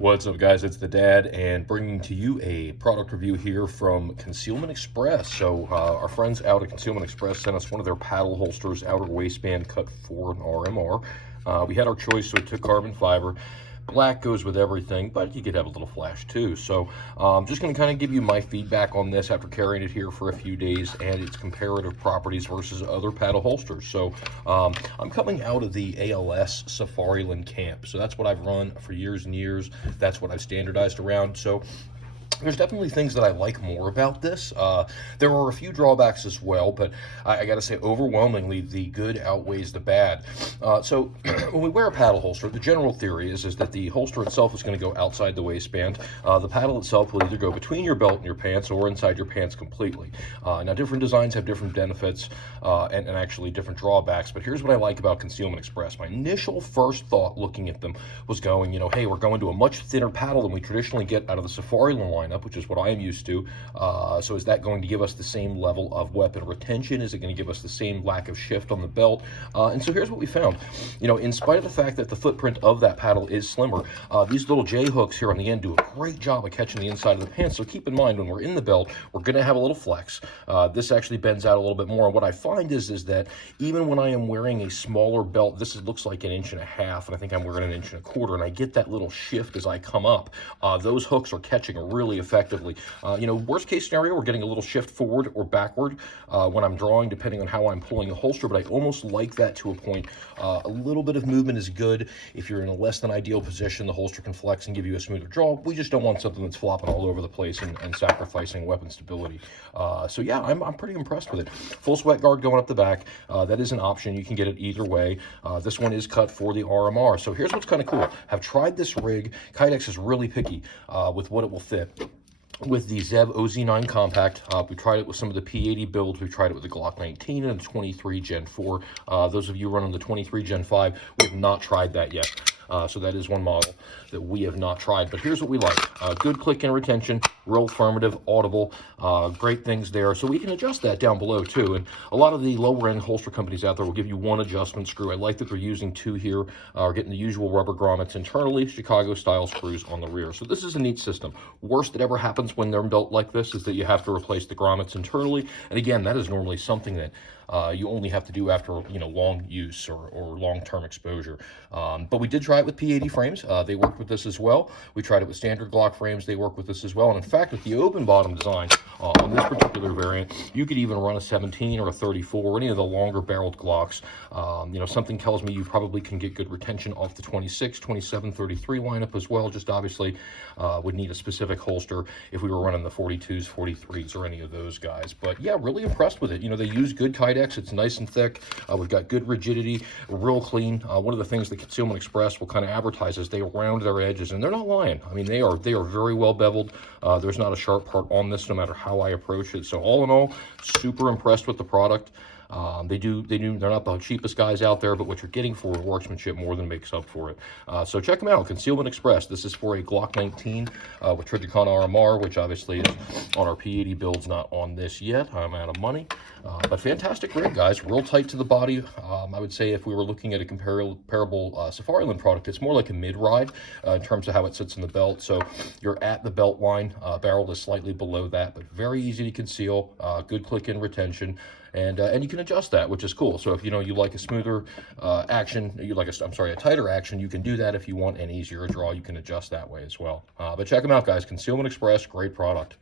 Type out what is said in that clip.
What's up, guys? It's the Dad, and bringing to you a product review here from Concealment Express. So our friends out at Concealment Express sent us one of their paddle holsters, outer waistband cut for an RMR. We had our choice, so we took carbon fiber. Black goes with everything, but you could have a little flash too. So I'm just going to kind of give you my feedback on this after carrying it here for a few days and its comparative properties versus other paddle holsters. So I'm coming out of the ALS Safariland camp. So that's what I've run for years and years. That's what I've standardized around. So there's definitely things that I like more about this. There are a few drawbacks as well, but I gotta say, overwhelmingly, the good outweighs the bad. So when we wear a paddle holster, the general theory is that the holster itself is gonna go outside the waistband. The paddle itself will either go between your belt and your pants or inside your pants completely. Now, different designs have different benefits and actually different drawbacks, but here's what I like about Concealment Express. My initial first thought looking at them was going, hey, we're going to a much thinner paddle than we traditionally get out of the Safariland line, which is what I am used to. So is that going to give us the same level of weapon retention? Is it going to give us the same lack of shift on the belt? And so here's what we found. In spite of the fact that the footprint of that paddle is slimmer, these little J hooks here on the end do a great job of catching the inside of the pants. So keep in mind, when we're in the belt, we're going to have a little flex. This actually bends out a little bit more. And what I find is that even when I am wearing a smaller belt, this looks like 1.5 inches, and I think I'm wearing 1.25 inches, and I get that little shift as I come up. Those hooks are catching really effectively. Worst case scenario, we're getting a little shift forward or backward when I'm drawing, depending on how I'm pulling the holster, but I almost like that to a point. A little bit of movement is good. If you're in a less than ideal position, the holster can flex and give you a smoother draw. We just don't want something that's flopping all over the place and sacrificing weapon stability. So yeah, I'm pretty impressed with it. Full sweat guard going up the back. That is an option. You can get it either way. This one is cut for the RMR. So here's what's kind of cool. I've tried this rig. Kydex is really picky with what it will fit. With the Zev OZ9 Compact, we tried it with some of the P80 builds. We tried it with the Glock 19 and the 23 Gen 4. Those of you running the 23 Gen 5, we have not tried that yet. So that is one model that we have not tried. But here's what we like. Good click in retention, real affirmative, audible, great things there. So we can adjust that down below too. And a lot of the lower end holster companies out there will give you one adjustment screw. I like that they're using two here. We're getting the usual rubber grommets internally, Chicago style screws on the rear. So this is a neat system. Worst that ever happens when they're built like this is that you have to replace the grommets internally. And again, that is normally something that you only have to do after long use or long-term exposure. But we did try it with P80 frames. They worked with this as well. We tried it with standard Glock frames. They work with this as well. And in fact, with the open bottom design on this particular variant, you could even run a 17 or a 34 or any of the longer barreled Glocks. Something tells me you probably can get good retention off the 26, 27, 33 lineup as well. Just obviously would need a specific holster if we were running the 42s, 43s, or any of those guys. But yeah, really impressed with it. They use good Kydex. It's nice and thick. We've got good rigidity, real clean. One of the things that Concealment Express will kind of advertise is they round their edges, and they're not lying. I mean, they are very well beveled. There's not a sharp part on this, no matter how I approach it. So all in all, super impressed with the product. They're not the cheapest guys out there, but what you're getting for workmanship more than makes up for it. So check them out, Concealment Express. This is for a Glock 19 with Trijicon RMR, which obviously is on our P80 builds, not on this yet. I'm out of money. But fantastic rig, guys. Real tight to the body. I would say if we were looking at a comparable Safariland product, it's more like a mid-ride in terms of how it sits in the belt. So you're at the belt line. Barrel is slightly below that, but very easy to conceal. Good click in retention. And you can adjust that, which is cool. So if you like a smoother action, a tighter action, you can do that. If you want an easier draw, you can adjust that way as well. But check them out, guys. Concealment Express, great product.